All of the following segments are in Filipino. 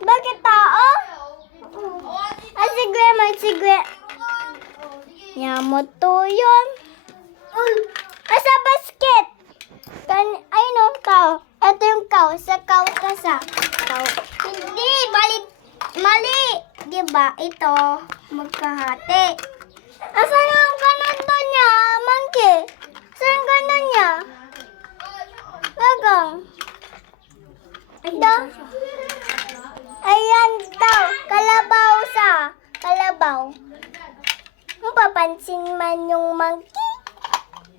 Bakit tao? Sige, sige. Yamo to yun. Sa basket. Ay no, cow. Ito yung cow. Sa cow ka sa cow. Hindi, mali. Diba? Ito, magkahati. Asan yung ganito niya, monkey? Saan yung ganito niya? Gagang. Ito. Ayan, tao. Kalabaw sa. Kalabaw. Kung papansin man yung monkey.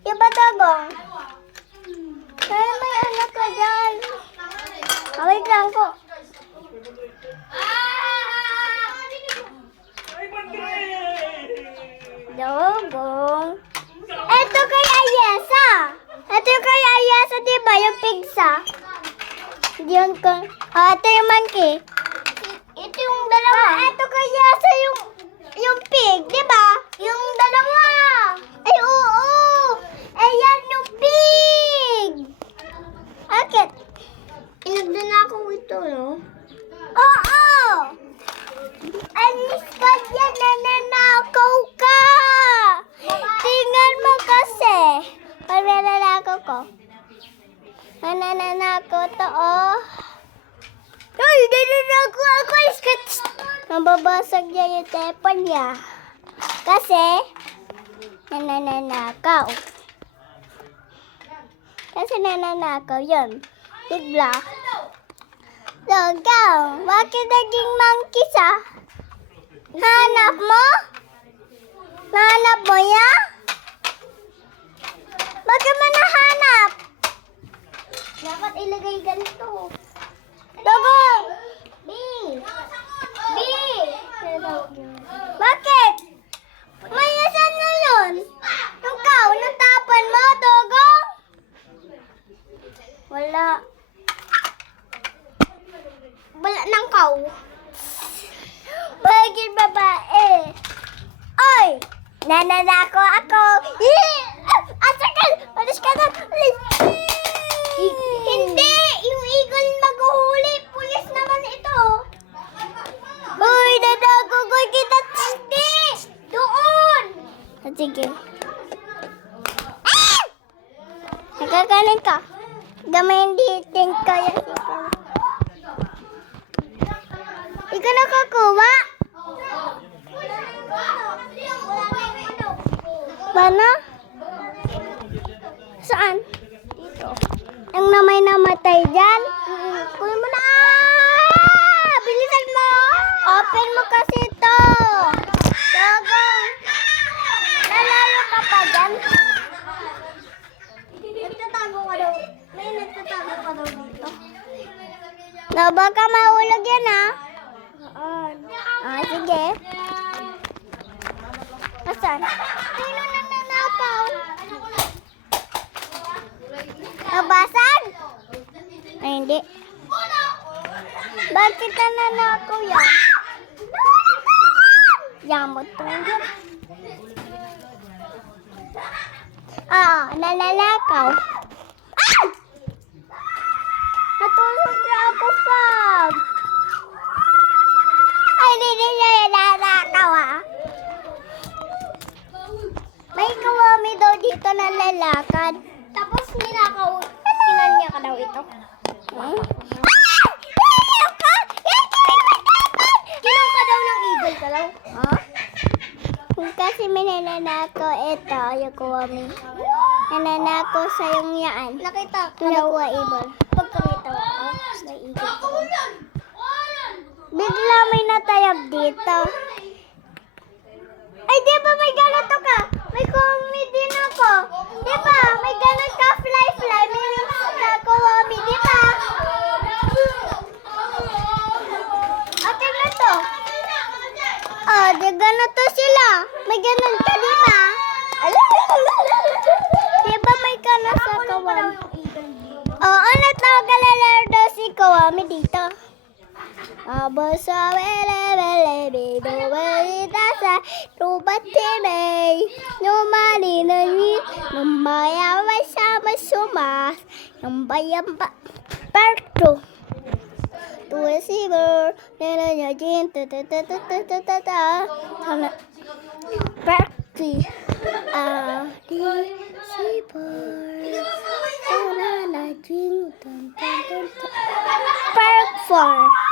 Diba, Dagong? Ay, may anak ka dyan. Wait lang ko. Dagong. Ito kay Ayesa. Ito yung kay Ayesa, diba? Yung pigsa. Diyan ka. Ito yung monkey. Ito yung dalawa. Ito kay Ayesa yung pig, diba? Yung dalawa. Ay, oo. Ayan yung pig. Akit. Inagda na ako ito, no? Oo. Alis ka dyan, nananakaw ka. Tingnan mo kasi. Pag nananakaw ko. Nananakaw to, oh. Ay, nananakaw ako. Nababasag niya yung telepon niya. Kasi, nananakaw. Kasi nananakaw yun. Bigla. Dagong, bakit naging monkey sa? Hanap mo? Nahanap mo yan? Bakit mo nahanap? Dapat ilagay ganito. Dagong! B! B! Bakit? May asan na yun? Yung cow, natapan mo, Dagong? Wala. Wala ng cow. Bakit babae? Oy! Nananako ako. Asakal! Alis ka na! Hindi! Yung eagle maghuhuli. Pulis naman ito. Uy! Nanako ko kita. Hindi! Doon! Sige. Nagkakanin ka. Gamay hindi think ka yan. Ikaw nakakuha? Mana? Saan? Dito. Ang namay namatay dyan? Kunin mo na! Bilisan mo! Open mo kasi ito! Dagong! Nalalo ka pa dyan? Nagtatago ka daw. May nagtatago ka daw dito. Baka mahulog yan, ha? Sige. Asan? Sino nananakaw? Nabasag? Ay, hindi. Bakit nananakaw yan? Yamot to yan. Nananakaw. Natulog na ako, Fab. Ay, hindi niya nananakaw, ha? May kawami daw dito na lalakad. Tapos ninakaw, kinanya ka daw ito. Kinaw ka daw ng eagle ka daw. Kasi may nananakaw ito, yung kawami. Nananakaw sa yung yaan. Nakita ko daw eagle. Pagkamita ko, may eagle. Bigla may natayab dito. Ay, di ba may ganito ka? May comedy na ako. Di ba? May ganun ka, fly. May comedy, di ba? Okay na to. Di ganito sila. May ganun ka, di ba? Di ba may ganun sa kawami? Ano tawag daw si kawami dito? Abasa wele bido sa tubatime numani nani numaya sama sumas numbayam parto to receiver. Jin, ta ta ta ta ta ta ta ta. Back to receiver. Park 4.